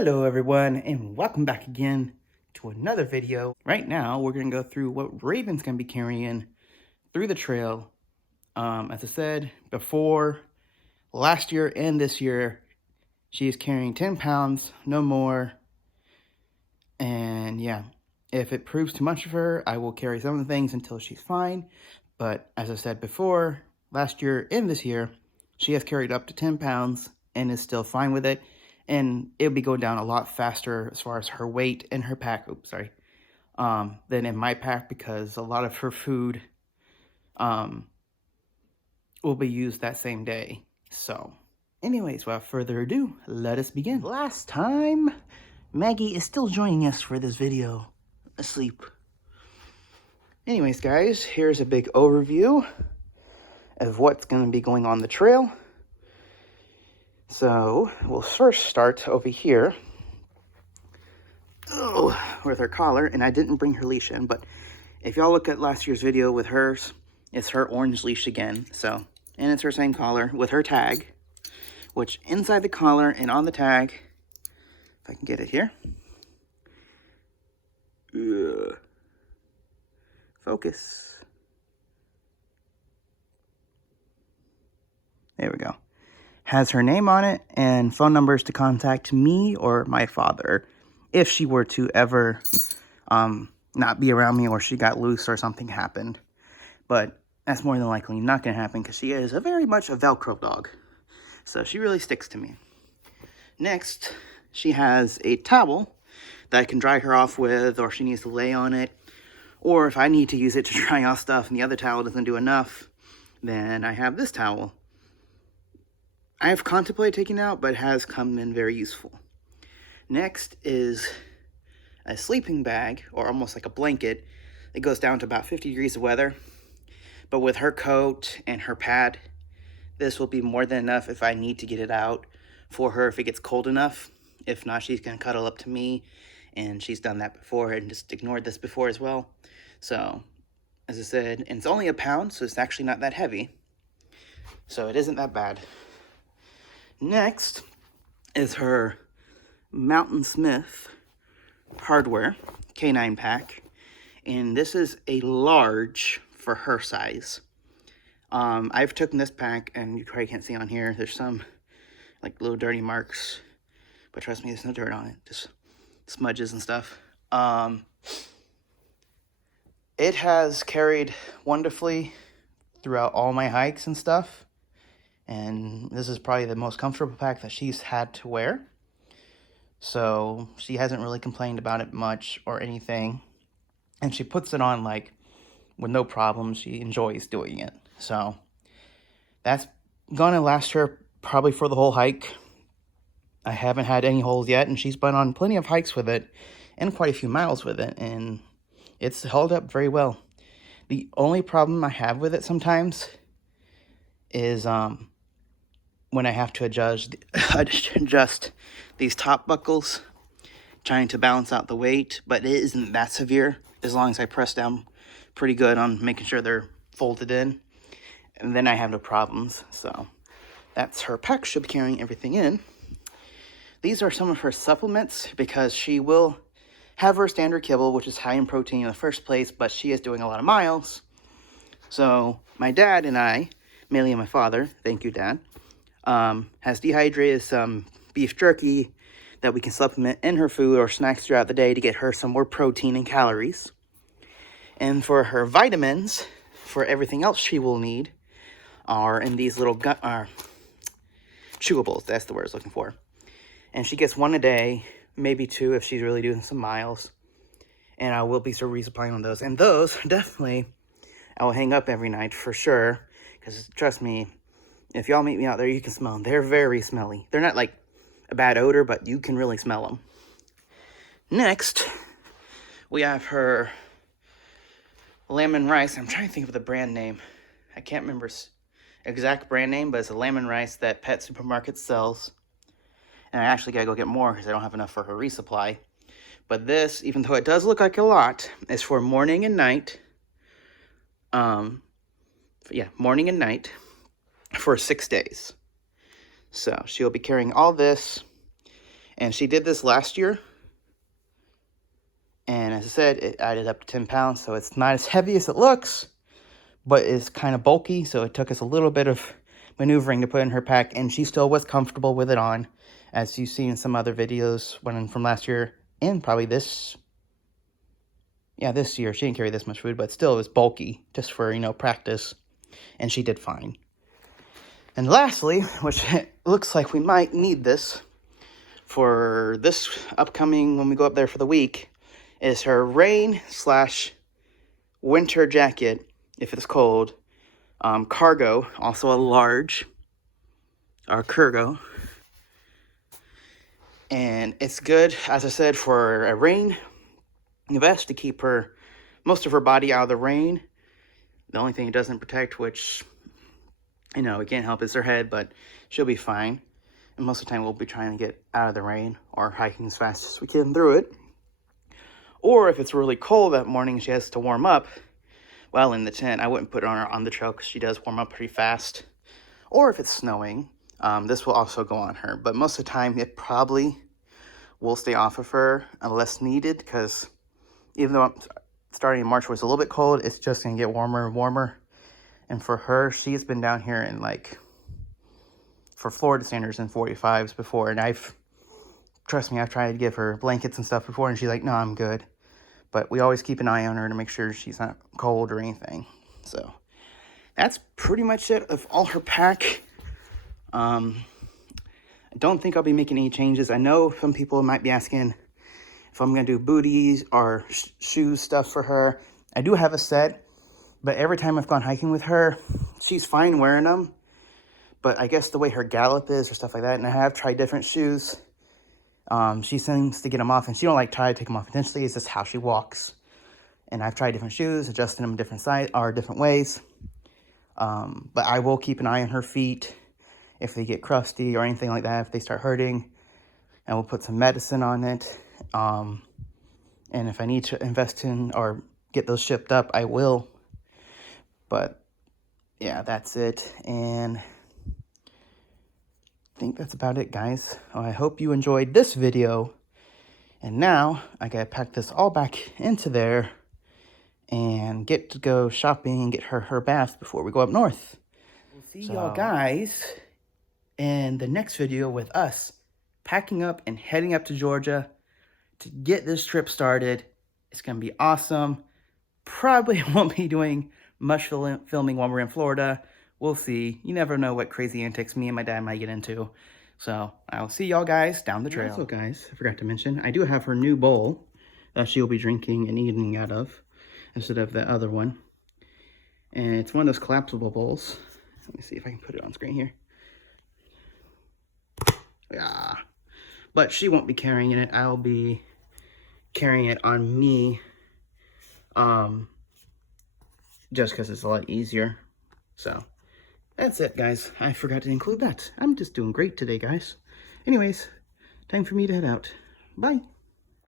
Hello everyone, and welcome back again to another video. Right now, we're going to go through what Raven's going to be carrying through the trail. As I said before, last year and this year, she is carrying 10 pounds, no more. And yeah, if it proves too much of her, I will carry some of the things until she's fine. But as I said before, last year and this year, she has carried up to 10 pounds and is still fine with it. And it'll be going down a lot faster as far as her weight and her pack, than in my pack, because a lot of her food will be used that same day. So anyways, without further ado, let us begin. Last time, Maggie is still joining us for this video, asleep. Anyways, guys, here's a big overview of what's going to be going on the trail. So we'll first start over here with her collar, and I didn't bring her leash in, but if y'all look at last year's video with hers, it's her orange leash again. So, and it's her same collar with her tag, which inside the collar and on the tag, if I can get it here, focus. There we go. Has her name on it and phone numbers to contact me or my father if she were to ever not be around me, or she got loose or something happened. But that's more than likely not going to happen, because she is very much a Velcro dog. So she really sticks to me. Next, she has a towel that I can dry her off with, or she needs to lay on it. Or if I need to use it to dry off stuff and the other towel doesn't do enough, then I have this towel. I have contemplated taking it out, but it has come in very useful. Next is a sleeping bag, or almost like a blanket. It goes down to about 50 degrees of weather. But with her coat and her pad, this will be more than enough if I need to get it out for her if it gets cold enough. If not, she's going to cuddle up to me, and she's done that before and just ignored this before as well. So, as I said, and it's only a pound, so it's actually not that heavy. So it isn't that bad. Next is her Mountain Smith hardware canine pack, and this is a large for her size. I've taken this pack, and you probably can't see on here, there's some like little dirty marks, but trust me, there's no dirt on it, just smudges and stuff. It has carried wonderfully throughout all my hikes and stuff. And this is probably the most comfortable pack that she's had to wear. So she hasn't really complained about it much or anything. And she puts it on like with no problem. She enjoys doing it. So that's gonna last her probably for the whole hike. I haven't had any holes yet, and she's been on plenty of hikes with it and quite a few miles with it, and it's held up very well. The only problem I have with it sometimes is when I have to adjust these top buckles, trying to balance out the weight, but it isn't that severe as long as I press down pretty good on making sure they're folded in, and then I have no problems. So that's her pack. She'll be carrying everything in. These are some of her supplements, because she will have her standard kibble, which is high in protein in the first place, but she is doing a lot of miles. So my dad and I, mainly my father, thank you, Dad, has dehydrated some beef jerky that we can supplement in her food or snacks throughout the day to get her some more protein and calories. And for her vitamins, for everything else she will need, are in these little chewables. That's the word I was looking for. And she gets one a day, maybe two if she's really doing some miles. And I will be resupplying on those. And those, definitely, I will hang up every night for sure. Because trust me, if y'all meet me out there, you can smell them. They're very smelly. They're not like a bad odor, but you can really smell them. Next, we have her lemon rice. I'm trying to think of the brand name. I can't remember exact brand name, but it's a lemon rice that Pet Supermarket sells. And I actually gotta go get more because I don't have enough for her resupply. But this, even though it does look like a lot, is for morning and night. Morning and night for 6 days. So she'll be carrying all this, And she did this last year. And as I said, it added up to 10 pounds. So it's not as heavy as it looks, but it's kind of bulky. So it took us a little bit of maneuvering to put in her pack. And she still was comfortable with it on, as you see in some other videos from last year. And probably this year. She didn't carry this much food, but still it was bulky just for, practice. And she did fine. And lastly, which it looks like we might need this for this upcoming, when we go up there for the week, is her rain/winter jacket, if it's cold, cargo, also a large, or cargo. And it's good, as I said, for a rain vest to keep most of her body out of the rain. The only thing it doesn't protect, which, it can't help, is her head, but she'll be fine. And most of the time we'll be trying to get out of the rain or hiking as fast as we can through it. Or if it's really cold that morning, she has to warm up, well, in the tent, I wouldn't put it on the trail because she does warm up pretty fast. Or if it's snowing, this will also go on her. But most of the time, it probably will stay off of her unless needed, because even though starting in March was a little bit cold, it's just going to get warmer and warmer. And for her, she's been down here in, for Florida standards, in 45s before. And trust me, I've tried to give her blankets and stuff before, and she's like, no, I'm good. But we always keep an eye on her to make sure she's not cold or anything. So that's pretty much it of all her pack. I don't think I'll be making any changes. I know some people might be asking if I'm going to do booties or shoes stuff for her. I do have a set, but every time I've gone hiking with her, she's fine wearing them. But I guess the way her gallop is or stuff like that, and I have tried different shoes, she seems to get them off, and she don't try to take them off intentionally. It's just how she walks. And I've tried different shoes, adjusting them different ways. But I will keep an eye on her feet if they get crusty or anything like that, if they start hurting. And we'll put some medicine on it. And if I need to invest in or get those shipped up, I will. But yeah, that's it. And I think that's about it, guys. I hope you enjoyed this video. And now I gotta pack this all back into there and get to go shopping and get her bath before we go up north. We'll see y'all guys in the next video with us packing up and heading up to Georgia to get this trip started. It's gonna be awesome. Probably won't be doing much filming when we're in Florida. We'll see. You never know what crazy antics me and my dad might get into. So I'll see y'all guys down the trail. Also, guys, I forgot to mention, I do have her new bowl that she'll be drinking and eating out of instead of the other one. And it's one of those collapsible bowls. Let me see if I can put it on screen here. Yeah. But she won't be carrying it. I'll be carrying it on me. Just because it's a lot easier. So that's it, guys. I forgot to include that. I'm just doing great today, guys. Anyways, time for me to head out. Bye.